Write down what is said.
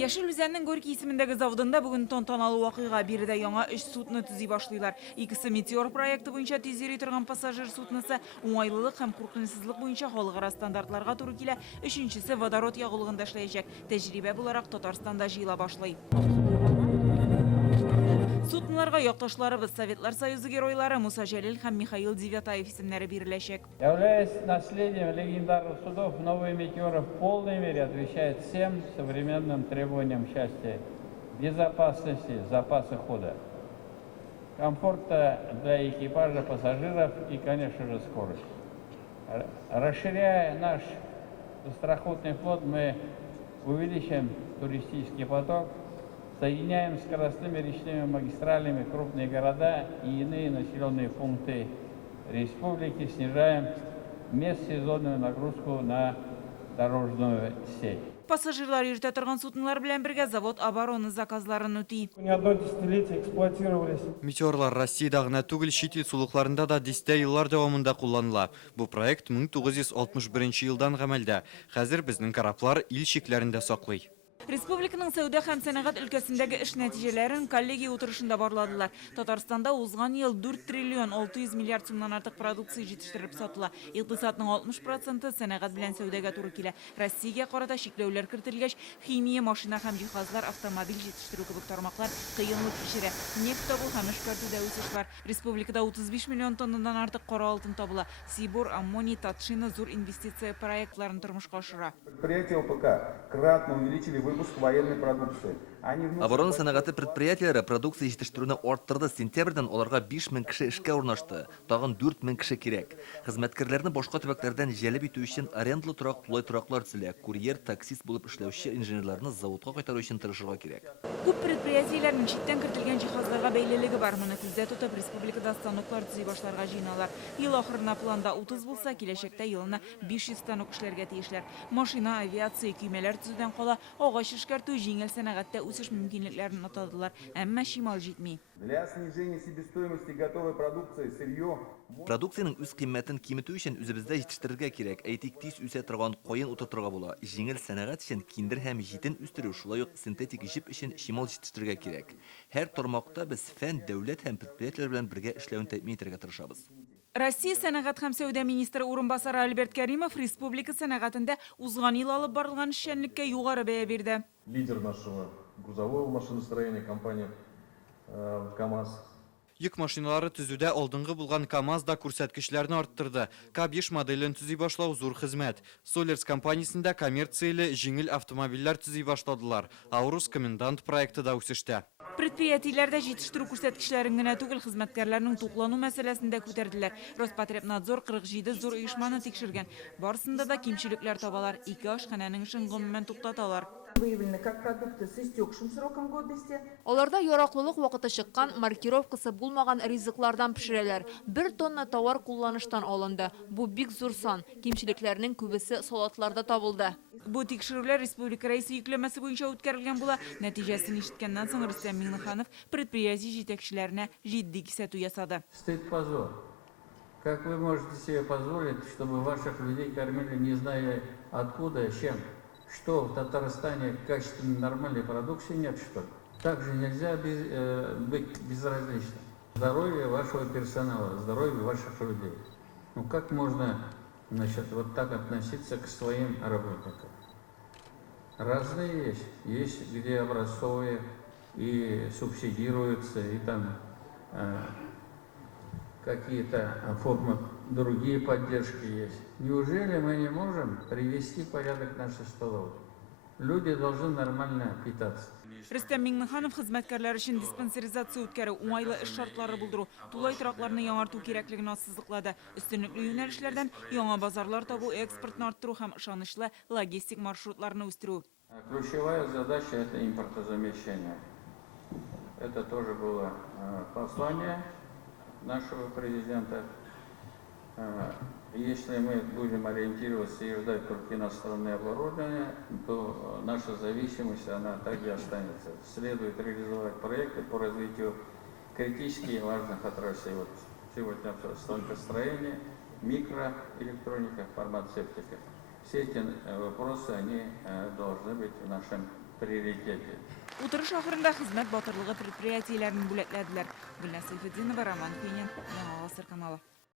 Яшел Үзәннең Горький исемендәге заводында бүген тантаналы вакыйга. Биредә яңа 3 судны төзи башлыйлар. Икесе Метеор проекты буенча тиз йөри торган пассажир суднысы, уңайлылык һәм куркынычсызлык буенча халыкара стандартларга туры килә. Өченчесе водород ягулыгында эшләячәк. Тәҗрибә буларак Татарстанда җыела башлый. Судныларга якташларыбыз Советлар Союзы геройлары Муса Җәлил һәм Михаил Девятаев исемнәре биреләчәк. Являясь наследием легендарных судов, новый «Метеор» в полной мере отвечает всем современным требованиям счастья, безопасности, запаса хода, комфорта для экипажа, пассажиров и, конечно же, скорость. Расширяя наш быстроходный флот, мы увеличим туристический поток, соединяем скоростными речными магистралями крупные города и иные населенные пункты республики, снижаем межсезонную нагрузку на дорожную сеть. Пассажирлар йөртә торган суднылар белән бергә завод обороны заказларын үти. Не одно десятилетие эксплуатировались. Метеорлар Россиядә гына түгел, чит ил сулыкларында да дистә еллар дәвамында кулланыла. Бу проект 1961 елдан гамәлдә. Хәзер безнең кораблар ил чикләрендә саклый. Республиканың сәүдә һәм сәнәгать өлкәсендәге эш нәтиҗәләрен коллегия утырышында барладылар. Татарстанда узган ел 4 триллион 600 миллиард сумнан артык продукция җитештереп сатыла. Икътисадның 60% сәнәгать белән сәүдәгә туры килә. Россиягә карата чикләүләр кертелгәч, химия, машина һәм җиһазлар, автомобиль җитештерү кебек тармаклар кыенлык кичерә. Нефть табу һәм эшкәртүдә үсеш бар. Республикада 35 миллион тоннадан артык кара алтын табыла. Сибур, Аммоний, Татшина зур инвестиция проектларын тормышка ашыра. Предприятия ОПК кратно увеличили выпуск военной продукции. Оборона сәнәгате предприятиеләре продукция җитештерүне арттырды. Сентябрьдән аларга 5000 кеше эшкә урнашты. Тагын 4000 кеше кирәк. Хезмәткәрләрне башка төбәкләрдән җәлеп итү өчен арендалы торак, тулай тораклар төзелә. Курьер, таксист булып эшләүче инженерларны заводка кайтару өчен тырышырга кирәк. Күп предприятиеләрнең читтән кертелгән җиһазларга бәйлелеге бар. Моны күздә тотып, республикада станоклар төзи башларга җыйналар. Ел ахырына планда 30 булса, киләчәктә елына 500 станок эшләргә тиешләр. Машина, авиация, көймәләр төзүдән кала, агач эшкәртү, җиңел сәнәгатьтә үсеш мөмкинлекләрен атадылар. Әмма шимал җитми. Для снижения себестоимости готовой продукции сырье. Продукциянең үз кыйммәтен киметү өчен үзебездә җитештерергә кирәк. Әйтик, тиз үсә торган каен утыртырга була. Җиңел сәнәгать өчен киндер һәм җитен үстерү, шулай ук синтетик җип өчен шимал җитештерергә кирәк. Һәр тармакта без фән, дәүләт һәм предприятиеләр белән бергә эшләүне тәэмин итәргә тырышабыз. Россия сәнәгать һәм сәүдә министры урынбасары Альберт Кәримов республика сәнәгатендә узган ел алып барылган эшчәнлеккә югары бәя бирде. Лидер нашего грузового машиностроения компания КАМАЗ. Йөк машиналары төзүдә алдынгы булган КАМАЗ да күрсәткечләрне арттырды. К5 моделен төзи башлау зур хезмәт. Солерс компаниясендә коммерцияле җиңел автомобильләр төзи башладылар. Аурус комендант проекты да үсештә. Предприятиеләрдә җитештерү күрсәткечләрен генә түгел, хезмәткәрләрнең туклану мәсьәләсендә күтәрделәр. Роспотребнадзор 47 зур оешманы тикшергән. Барысында да кимчелекләр табалар. 2 ашханәнең эшен гомумән туктаталар. Выявлены как продукты с истекшим сроком годности. Аларда яраклылык вакыты чыккан, маркировкасы булмаган ризыклардан пешерәләр. 1 тонна товар кулланыштан алынды. Бу бик зур сан. Кимчелекләрнең күбесе салатларда табылды. Бу тикшерүләр республика рәисе йөкләмәсе буенча үткәрелгән була. Нәтиҗәсен ишеткәннән соң Рөстәм Миңнеханов предприятие җитәкчеләренә җитди кисәтү ясады. Стыд, позор. Как вы можете себе позволить, чтобы ваших людей кормили, не зная откуда и чем? Что, в Татарстане качественной нормальной продукции нет, что ли? Так же нельзя быть безразличным. Здоровье вашего персонала, здоровье ваших людей. Ну как можно, значит, вот так относиться к своим работникам? Разные есть. Есть, где образцовые и субсидируются, и там какие-то формы, другие поддержки есть. Неужели мы не можем привести в порядок наши столовые? Люди должны нормально питаться. Рөстәм Миңнеханов хезмәткәрләр өчен диспансеризация үткәрү, уңайлы эш шартлары булдыру, тулай торакларны яңарту кирәклеген ассызыклады. Өстенлекле юнәлешләрдән яңа базарлар табу, экспортны арттыру һәм ышанычлы логистик маршрутларны үстерү. Ключевая задача – это импортозамещение. Это тоже было послание нашего президента. Если мы будем ориентироваться и ждать только иностранное оборудование, то наша зависимость, она так и останется. Следует реализовать проекты по развитию критически важных отраслей. Вот сегодня станкостроение, микроэлектроника, фармацевтика. Все эти вопросы, они должны быть в нашем приоритете. Утырыш ахырында хезмәт батырлыгы предприятиеләрен бүләкләделәр. Гөлнәс Сайфетдинова, Роман Финин, Яңа Гасыр каналы.